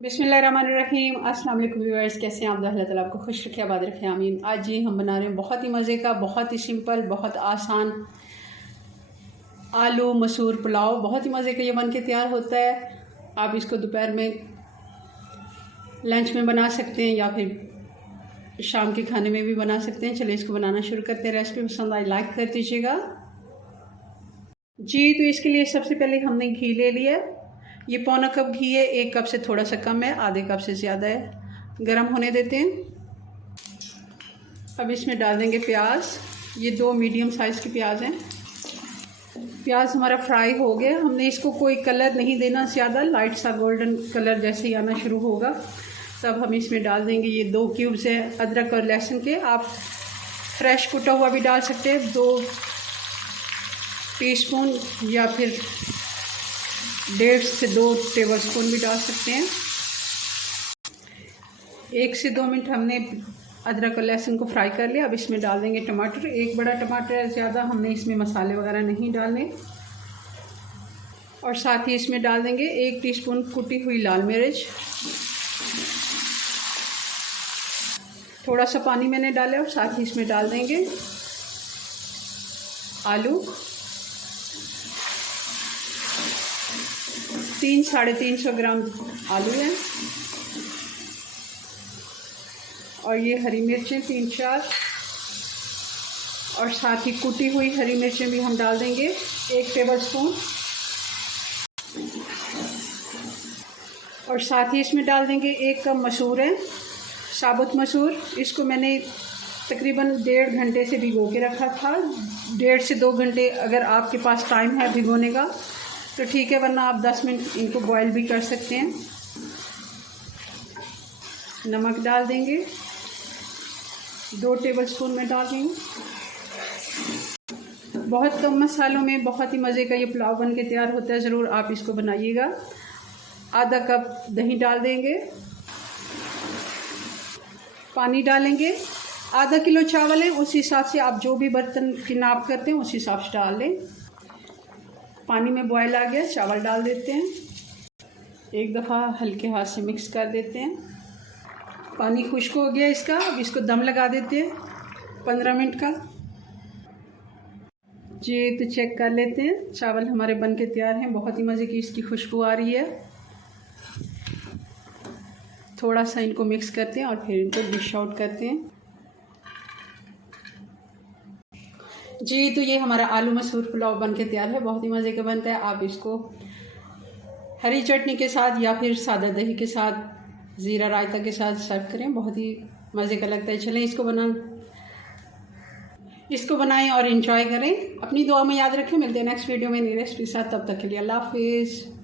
बिस्मिल्लाहिर्रहमानिर्रहीम। अस्सलाम वालेकुम व्यूअर्स, कैसे हैं आप? अल्लाह ताला आपको खुश रखे, आबाद रखे, आमीन। आज जी हम बना रहे हैं बहुत ही मज़े का, बहुत ही सिंपल, बहुत आसान आलू मसूर पुलाव। बहुत ही मज़े का ये बन के तैयार होता है। आप इसको दोपहर में लंच में बना सकते हैं या फिर शाम के खाने में भी बना सकते हैं। चलिए इसको बनाना शुरू करते हैं। रेसिपी पसंद आई लाइक कर दीजिएगा जी। तो इसके लिए सबसे पहले हमने घी ले लिया। ये पौना कप घी है, 1 कप से थोड़ा सा कम है, आधे कप से ज़्यादा है। गरम होने देते हैं। अब इसमें डाल देंगे प्याज। ये 2 मीडियम साइज़ के प्याज हैं। प्याज हमारा फ्राई हो गया। हमने इसको कोई कलर नहीं देना ज़्यादा, लाइट सा गोल्डन कलर जैसे ही आना शुरू होगा तब हम इसमें डाल देंगे ये 2 क्यूब्स हैं अदरक और लहसुन के। आप फ्रेश कुटा हुआ भी डाल सकते हैं, 2 टीस्पून या फिर 1.5 से 2 टेबलस्पून भी डाल सकते हैं। 1 से 2 मिनट हमने अदरक और लहसुन को फ्राई कर लिया। अब इसमें डाल देंगे टमाटर। 1 बड़ा टमाटर है, ज़्यादा हमने इसमें मसाले वगैरह नहीं डालने। और साथ ही इसमें डाल देंगे 1 टीस्पून कुटी हुई लाल मिर्च। थोड़ा सा पानी मैंने डाला और साथ ही इसमें डाल देंगे आलू। 300-350 ग्राम आलू हैं। और ये हरी मिर्चें 3-4 और साथ ही कुटी हुई हरी मिर्चें भी हम डाल देंगे 1 टेबलस्पून। और साथ ही इसमें डाल देंगे 1 कप मसूर है, साबुत मसूर। इसको मैंने तकरीबन 1.5 घंटे से भिगो के रखा था। 1.5 से 2 घंटे अगर आपके पास टाइम है भिगोने का तो ठीक है, वरना आप 10 मिनट इनको बॉईल भी कर सकते हैं। नमक डाल देंगे, 2 टेबलस्पून में डाल देंगे। बहुत कम मसालों में बहुत ही मज़े का ये पुलाव बन के तैयार होता है। ज़रूर आप इसको बनाइएगा। आधा कप दही डाल देंगे। पानी डालेंगे। आधा किलो चावल है, उस हिसाब से आप जो भी बर्तन की नाप करते हैं उस हिसाब से डाल लें। पानी में बॉयल आ गया, चावल डाल देते हैं। एक दफ़ा हल्के हाथ से मिक्स कर देते हैं। पानी खुश्क हो गया इसका। अब इसको दम लगा देते हैं 15 मिनट का जी। तो चेक कर लेते हैं, चावल हमारे बन के तैयार हैं। बहुत ही मज़े की इसकी खुशबू आ रही है। थोड़ा सा इनको मिक्स करते हैं और फिर इनको डिश आउट करते हैं जी। तो ये हमारा आलू मसूर पुलाव बन के तैयार है। बहुत ही मज़े का बनता है। आप इसको हरी चटनी के साथ या फिर सादा दही के साथ, ज़ीरा रायता के साथ सर्व करें। बहुत ही मज़े का लगता है। चलें इसको बनाएं और इन्जॉय करें। अपनी दुआ में याद रखें। मिलते हैं नेक्स्ट वीडियो में नई रेसिपी के साथ। तब तक के लिए अल्लाह हाफिज़।